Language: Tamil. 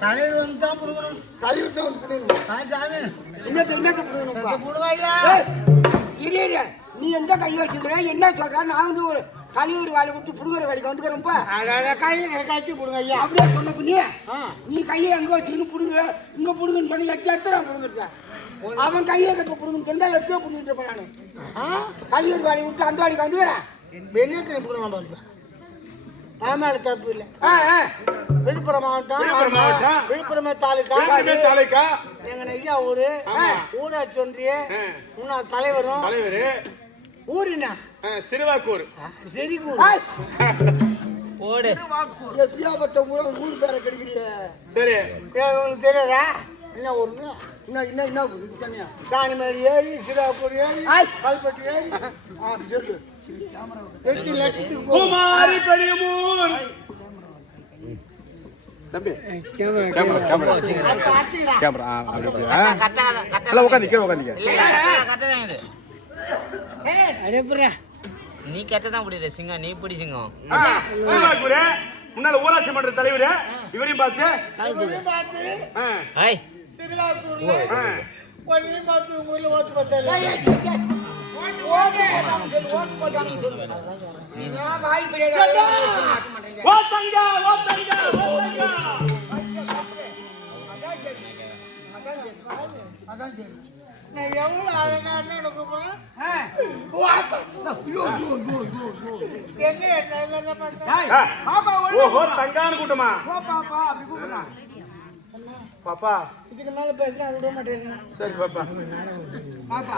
தலையில் வந்து தான் புடுங்கணும். கழிவுட்டு வந்து புடுங்கணும். சாமி. என்னது என்னது புடுங்கணும்ப்பா எது புடுங்க ஐயா? ஏய், இரு இரு. நீ எந்த கையை வச்சுக்கிற என்ன சொல்ற? நான் வந்து ஒரு கழிவுறு வேலை விட்டு புடுங்குற வேலைக்கு வந்துக்கிறேன்ப்பா அதான் கையில் கழிச்சு புடுங்க ஐயா. அப்படியே சொன்ன நீ ஆ. நீ கையை எங்க வச்சுக்கின்னு புடுங்க. இங்க புடுங்கன்னு பண்ணி எச்சு எத்தனை புடுங்கிருக்கேன் அவன் கையை கட்ட புடுங்கன்னு சொன்னா எப்பயோ புடுங்கிட்டு இருப்பேன் நானு? ஆ? கழிவுறு வேலையை விட்டு அந்த வேலைக்கு வந்துக்கிறேன் வெண்ணெத்தினை புடுங்க வந்து ஆமாம் தப்பு இல்லை. ஆ ஆ. விழுப்புரம் மாவட்டம். மாவட்டம். விழுப்புரம் தாலுக்கா தலைக்கா எங்க ஐயா ஊரு. ஊராட்சி ஒன்றிய. முன்னாள் தலைவரும் தலைவர். ஊரினா சிறுவாக்கூர். ஓடு. எப்படியாப்பட்ட ஊர ஊர் பேரை கிடைக்கிறிய? சரி. உங்களுக்கு தெரியாதா? என்ன ஊருன்னு? என்ன என்ன என்ன ஊரு? இது தனியா? சாணிமேடு ஏரி சிறாப்பூர் ஏரி ஆய். கல்பட்டு ஏரி சொல்லு. எட்டு லட்சத்துக்கு குமாரி பெரியமூர். தம்பி கேமரா கேமரா அடுத்து அடிச்சுக்கடா. கேமரா எல்லாம் உட்காந்து கீழே. நீ கெட்டதான் பிடிக்கிற சிங்கம். நீ பிடி சிங்கம். முன்னாள் ஊராட்சி மன்ற தலைவர். இவரையும் பார்த்து. அதான். அதான் சரி. அதான் சரி. நான் எவ்வளவு அழகா அண்ணனை கூப்பிடுறேன் ஆ. ஓ, ஆத்தா. ஐயோ, ஐயோ, ஐயோ, ஐயோ, ஐயோ. எங்க என்ன என்ன பண்றேன் டேய், ஆ. பாப்பா ஒண்ணு ஓஹோ தங்கான்னு கூட்டமா? பாப்பா அப்படி கூப்பிடுறான் பாப்பா. இதுக்கு மேல பேசினா விட மாட்டேன் சரி பாப்பா. பாப்பா.